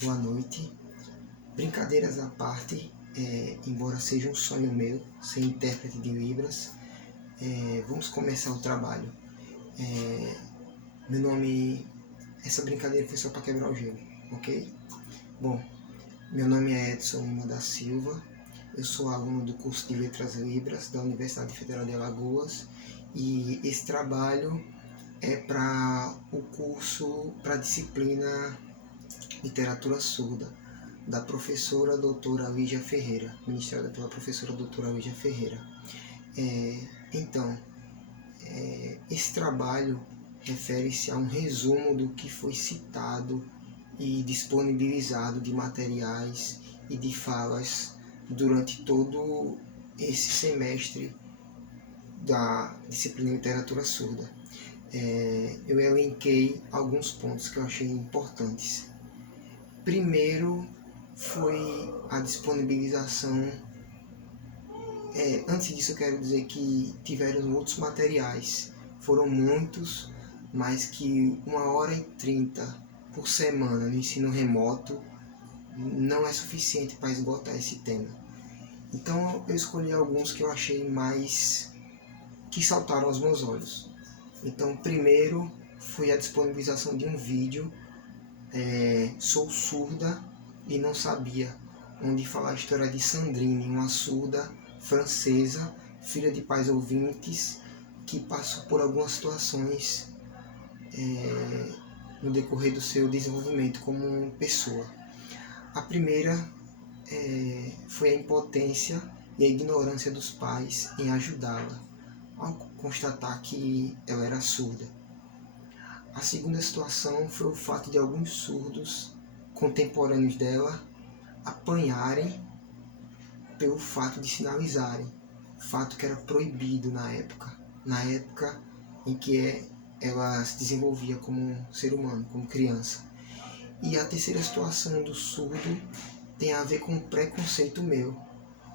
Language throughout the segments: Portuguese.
Boa noite. Brincadeiras à parte, embora seja um sonho meu ser intérprete de Libras, vamos começar o trabalho. Essa brincadeira foi só para quebrar o gelo, ok? Bom, meu nome é Edson Lima da Silva, eu sou aluno do curso de Letras Libras da Universidade Federal de Alagoas e esse trabalho é para o curso, para a disciplina Literatura Surda, da professora doutora Lígia Ferreira, ministrada pela professora doutora Lígia Ferreira. Esse trabalho refere-se a um resumo do que foi citado e disponibilizado de materiais e de falas durante todo esse semestre da disciplina Literatura Surda. Eu elenquei alguns pontos que eu achei importantes. Primeiro foi a disponibilização. Antes disso, eu quero dizer que tiveram outros materiais, foram muitos, mas que 1h30 por semana no ensino remoto não é suficiente para esgotar esse tema. Então eu escolhi alguns que eu achei mais que saltaram aos meus olhos. Então, primeiro foi a disponibilização de um vídeo, Sou Surda e Não Sabia, onde fala a história de Sandrine, uma surda francesa, filha de pais ouvintes, que passou por algumas situações no decorrer do seu desenvolvimento como pessoa. A primeira foi a impotência e a ignorância dos pais em ajudá-la, ao constatar que ela era surda. A segunda situação foi o fato de alguns surdos contemporâneos dela apanharem pelo fato de sinalizarem, fato que era proibido na época em que ela se desenvolvia como ser humano, como criança. E a terceira situação do surdo tem a ver com um preconceito meu,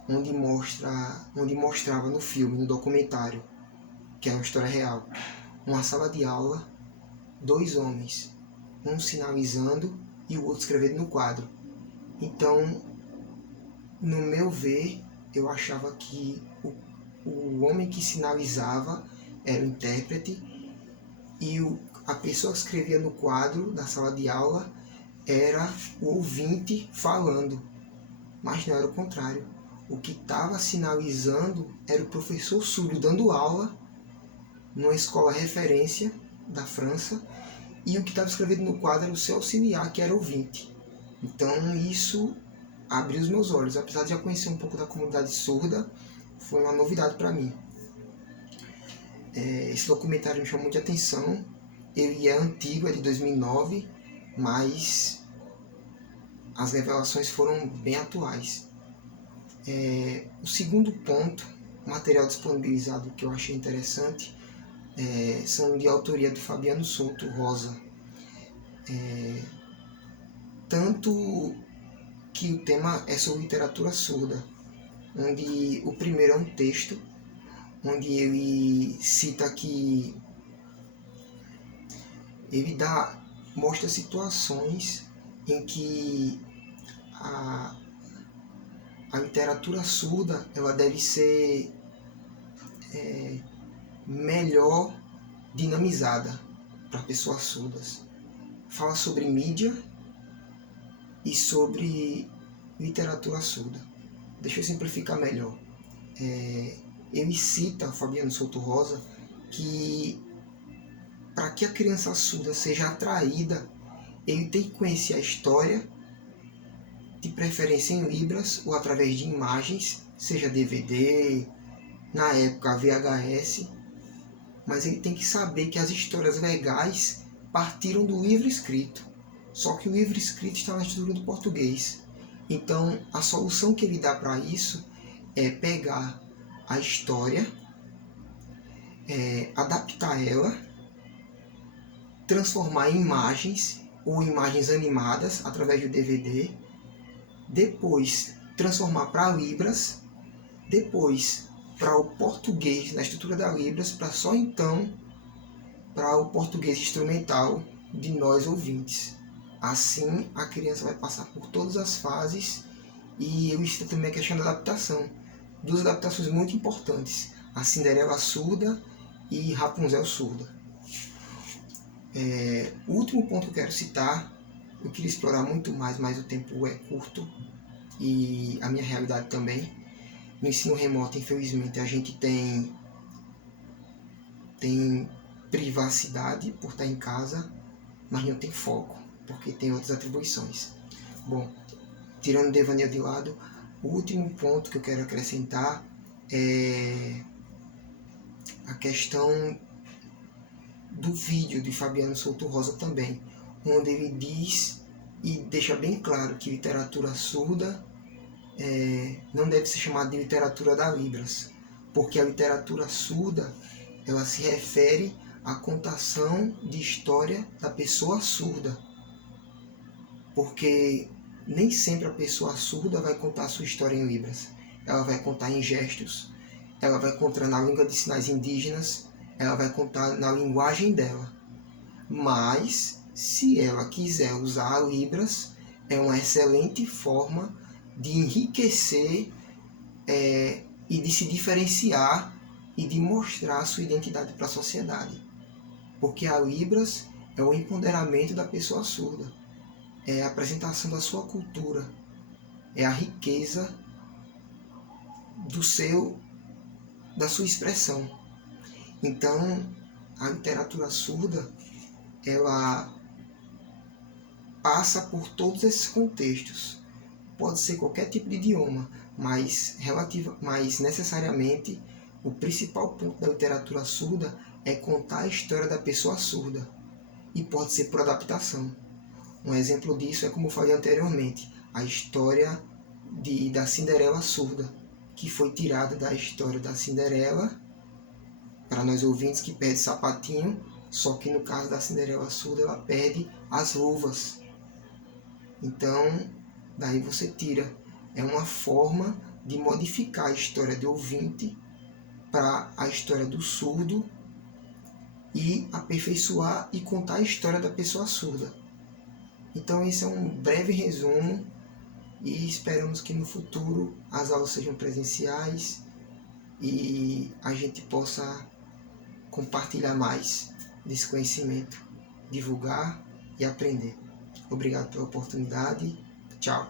onde mostrava no filme, no documentário, que é uma história real, uma sala de aula, 2 homens, um sinalizando e o outro escrevendo no quadro. Então, no meu ver, eu achava que o homem que sinalizava era o intérprete e a pessoa que escrevia no quadro da sala de aula era o ouvinte falando, mas não era o contrário. O que estava sinalizando era o professor surdo dando aula numa escola referência da França, e o que estava escrevendo no quadro era o seu auxiliar, que era ouvinte. Então isso abriu os meus olhos. Apesar de já conhecer um pouco da comunidade surda, foi uma novidade para mim. Esse documentário me chamou muita atenção. Ele é antigo, é de 2009, mas as revelações foram bem atuais. O segundo ponto, material disponibilizado que eu achei interessante, são de autoria do Fabiano Souto Rosa. Tanto que o tema é sobre literatura surda, onde o primeiro é um texto, onde ele cita que ele mostra situações em que a literatura surda ela deve ser melhor dinamizada para pessoas surdas. Fala sobre mídia e sobre literatura surda. Deixa eu simplificar melhor. Ele cita, Fabiano Souto Rosa, que para que a criança surda seja atraída, ele tem que conhecer a história, de preferência em libras ou através de imagens, seja DVD, na época VHS, mas ele tem que saber que as histórias legais partiram do livro escrito, só que o livro escrito está na estrutura do português. Então a solução que ele dá para isso é pegar a história, adaptar ela, transformar em imagens ou imagens animadas através do DVD, depois transformar para Libras, depois para o português na estrutura da Libras, para só então para o português instrumental de nós ouvintes. Assim, a criança vai passar por todas as fases e eu estou também a questão da adaptação. Duas adaptações muito importantes, a Cinderela surda e Rapunzel surda. O último ponto que eu quero citar, eu queria explorar muito mais, mas o tempo é curto e a minha realidade também. No ensino remoto, infelizmente, a gente tem privacidade por estar em casa, mas não tem foco, porque tem outras atribuições. Bom, tirando o devaneio de lado, o último ponto que eu quero acrescentar é a questão do vídeo de Fabiano Souto Rosa também, onde ele diz e deixa bem claro que literatura surda não deve ser chamada de literatura da Libras, porque a literatura surda ela se refere à contação de história da pessoa surda, porque nem sempre a pessoa surda vai contar a sua história em Libras, ela vai contar em gestos, ela vai contar na língua de sinais indígenas, ela vai contar na linguagem dela. Mas, se ela quiser usar Libras, é uma excelente forma de enriquecer e de se diferenciar e de mostrar a sua identidade para a sociedade. Porque a Libras é o empoderamento da pessoa surda, é a apresentação da sua cultura, é a riqueza da sua expressão. Então, a literatura surda, ela passa por todos esses contextos. Pode ser qualquer tipo de idioma, mas necessariamente o principal ponto da literatura surda é contar a história da pessoa surda. E pode ser por adaptação. Um exemplo disso é, como eu falei anteriormente, a história da Cinderela surda, que foi tirada da história da Cinderela, para nós ouvintes, que perde sapatinho, só que no caso da Cinderela surda ela perde as luvas. Então, daí você tira. É uma forma de modificar a história do ouvinte para a história do surdo e aperfeiçoar e contar a história da pessoa surda. Então, esse é um breve resumo e esperamos que no futuro as aulas sejam presenciais e a gente possa compartilhar mais desse conhecimento, divulgar e aprender. Obrigado pela oportunidade. Tchau.